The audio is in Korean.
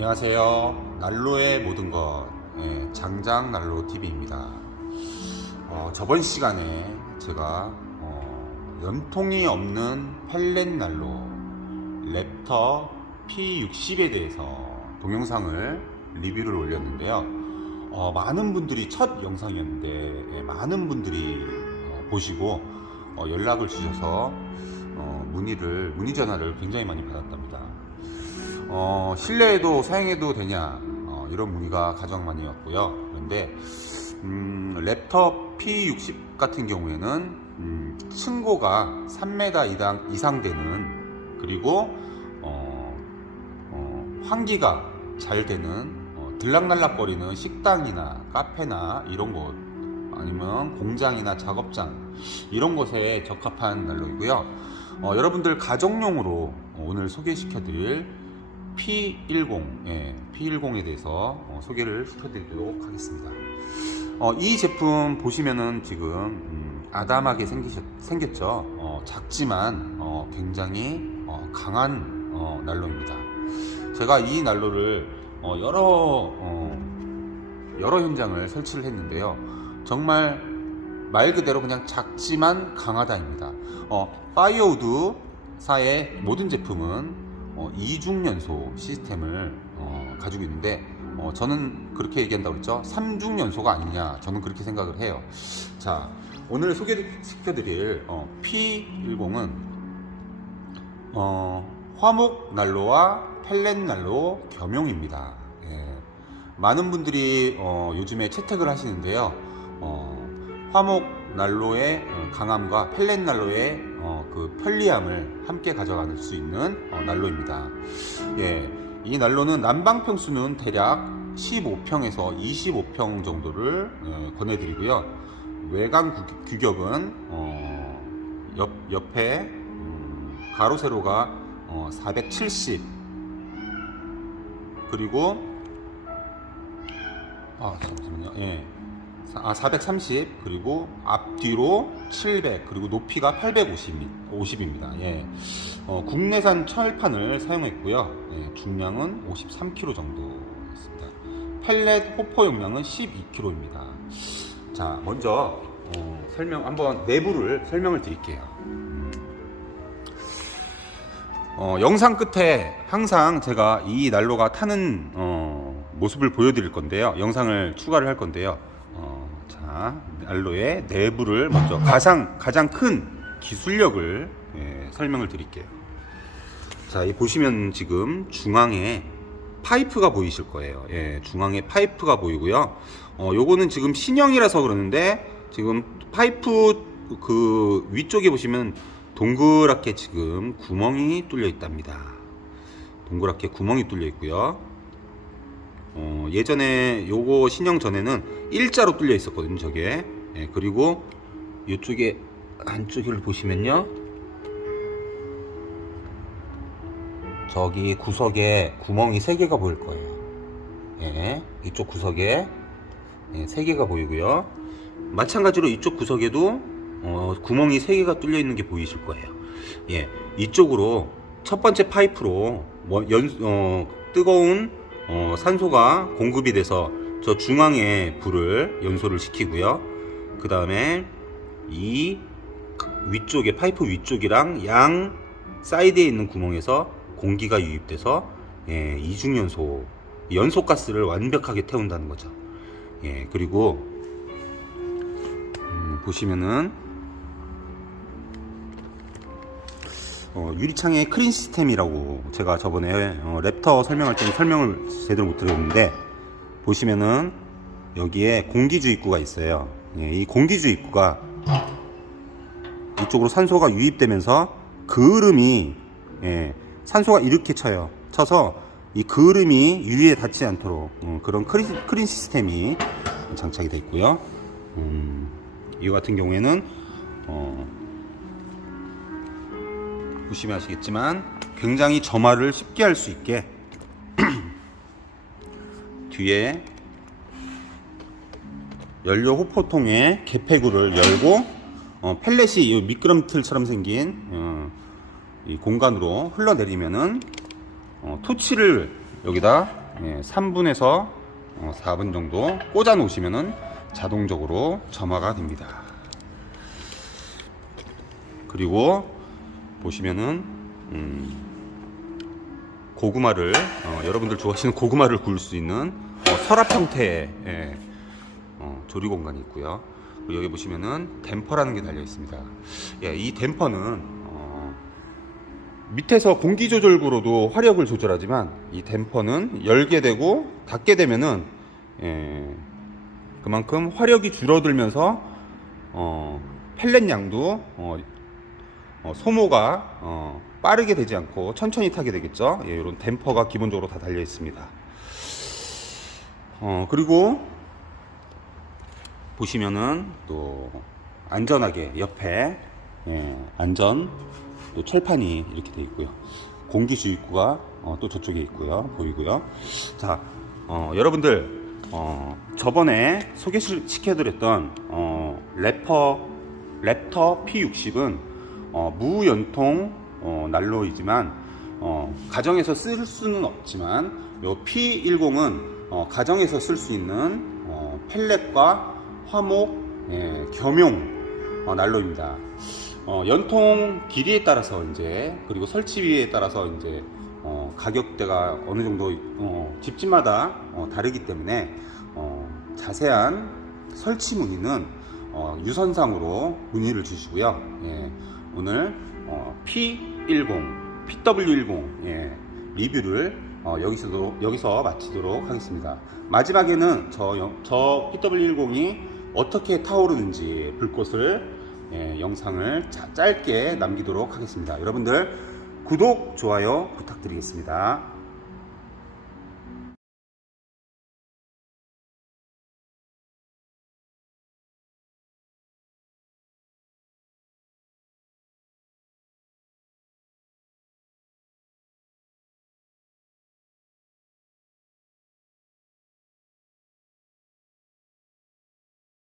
안녕하세요. 난로의 모든 것, 장장 난로 TV입니다. 저번 시간에 제가 연통이 없는 펠렛 난로 랩터 P60에 대해서 동영상을 리뷰를 올렸는데요. 많은 분들이 첫 영상이었는데 많은 분들이 보시고 연락을 주셔서 문의 전화를 굉장히 많이 받았답니다. 실내에도 사용해도 되냐 이런 문의가 가장 많이 왔고요. 그런데 랩터 P60 같은 경우에는 층고가 3m 이상 되는, 그리고 환기가 잘 되는 들락날락거리는 식당이나 카페나 이런 곳, 아니면 공장이나 작업장 이런 곳에 적합한 난로이고요. 여러분들 가정용으로 오늘 소개시켜 드릴 P10에 대해서 소개를 시켜드리도록 하겠습니다. 이 제품 보시면은 지금 아담하게 생겼죠. 작지만 굉장히 강한 난로입니다. 제가 이 난로를 여러 현장을 설치를 했는데요. 정말 말 그대로 그냥 작지만 강하다입니다. 파이어우드사의 모든 제품은 이중연소 시스템을 가지고 있는데 저는 그렇게 얘기한다고 했죠. 3중연소가 아니냐, 저는 그렇게 생각을 해요. 자, 오늘 소개시켜드릴 P10은 화목 난로와 펠렛 난로 겸용입니다. 많은 분들이 요즘에 채택을 하시는데요. 화목 난로의 강함과 펠렛 난로의 그 편리함을 함께 가져갈 수 있는 난로입니다. 이 난로는 난방 평수는 대략 15평에서 25평 정도를 권해드리고요. 외관 규격은 옆에 가로 세로가 470, 그리고 잠시만요. 430, 그리고 앞뒤로 700, 그리고 높이가 850입니다. 국내산 철판을 사용했고요. 중량은 53kg 정도 있습니다. 펠렛 호포 용량은 12kg입니다. 자, 먼저 한번 내부를 설명을 드릴게요. 영상 끝에 항상 제가 이 난로가 타는 모습을 보여드릴 건데요. 영상을 추가를 할 건데요. 자, 난로의 내부를 먼저 가장 큰 기술력을 설명을 드릴게요. 자, 보시면 지금 중앙에 파이프가 보이실 거예요. 중앙에 파이프가 보이고요. 요거는 지금 신형이라서 그러는데 지금 파이프 그 위쪽에 보시면 동그랗게 지금 구멍이 뚫려 있답니다. 동그랗게 구멍이 뚫려 있고요. 예전에 요거 신형 전에는 일자로 뚫려 있었거든요, 저게. 그리고 이쪽에 안쪽을 보시면요, 저기 구석에 구멍이 3개가 보일 거예요. 이쪽 구석에 3개가 보이고요. 마찬가지로 이쪽 구석에도 구멍이 3개가 뚫려 있는 게 보이실 거예요. 이쪽으로 첫 번째 파이프로 뜨거운 산소가 공급이 돼서 저 중앙에 불을 연소를 시키고요. 그 다음에 이 위쪽에 파이프 위쪽이랑 양 사이드에 있는 구멍에서 공기가 유입돼서 이중연소, 연소가스를 완벽하게 태운다는 거죠. 그리고 보시면은 유리창의 크린 시스템이라고 제가 저번에 랩터 설명할 때는 설명을 제대로 못 드렸는데, 보시면은 여기에 공기주입구가 있어요. 이 공기주입구가 이쪽으로 산소가 유입되면서 그을음이 산소가 이렇게 쳐서 이 그을음이 유리에 닿지 않도록 그런 크린 시스템이 장착이 되어 있고요. 이 같은 경우에는 보시면 아시겠지만 굉장히 점화를 쉽게 할 수 있게 뒤에 연료 호포통의 개폐구를 열고 펠렛이 미끄럼틀처럼 생긴 이 공간으로 흘러내리면은 토치를 여기다 3분에서 4분 정도 꽂아 놓으시면은 자동적으로 점화가 됩니다. 그리고 보시면은 고구마를 여러분들 좋아하시는 고구마를 구울 수 있는 서랍 형태의 조리 공간이 있고요. 여기 보시면은 댐퍼라는 게 달려 있습니다. 이 댐퍼는 밑에서 공기 조절구로도 화력을 조절하지만 이 댐퍼는 열게 되고 닫게 되면은 그만큼 화력이 줄어들면서 펠렛 양도 소모가 빠르게 되지 않고 천천히 타게 되겠죠. 이런 댐퍼가 기본적으로 다 달려 있습니다. 그리고 보시면은 또 안전하게 옆에 안전 또 철판이 이렇게 돼 있고요. 공기 주입구가 또 저쪽에 있고요. 보이고요. 자, 여러분들 저번에 소개시켜드렸던 랩터 P60은 무연통 난로이지만 가정에서 쓸 수는 없지만 요 P10은 가정에서 쓸 수 있는 펠렛과 화목 겸용 난로입니다. 연통 길이에 따라서 그리고 설치비에 따라서 가격대가 어느 정도 집집마다 다르기 때문에 자세한 설치 문의는 유선상으로 문의를 주시고요. 오늘 PW10 리뷰를 여기서 마치도록 하겠습니다. 마지막에는 저 PW10이 어떻게 타오르는지 불꽃을 영상을 짧게 남기도록 하겠습니다. 여러분들 구독, 좋아요 부탁드리겠습니다.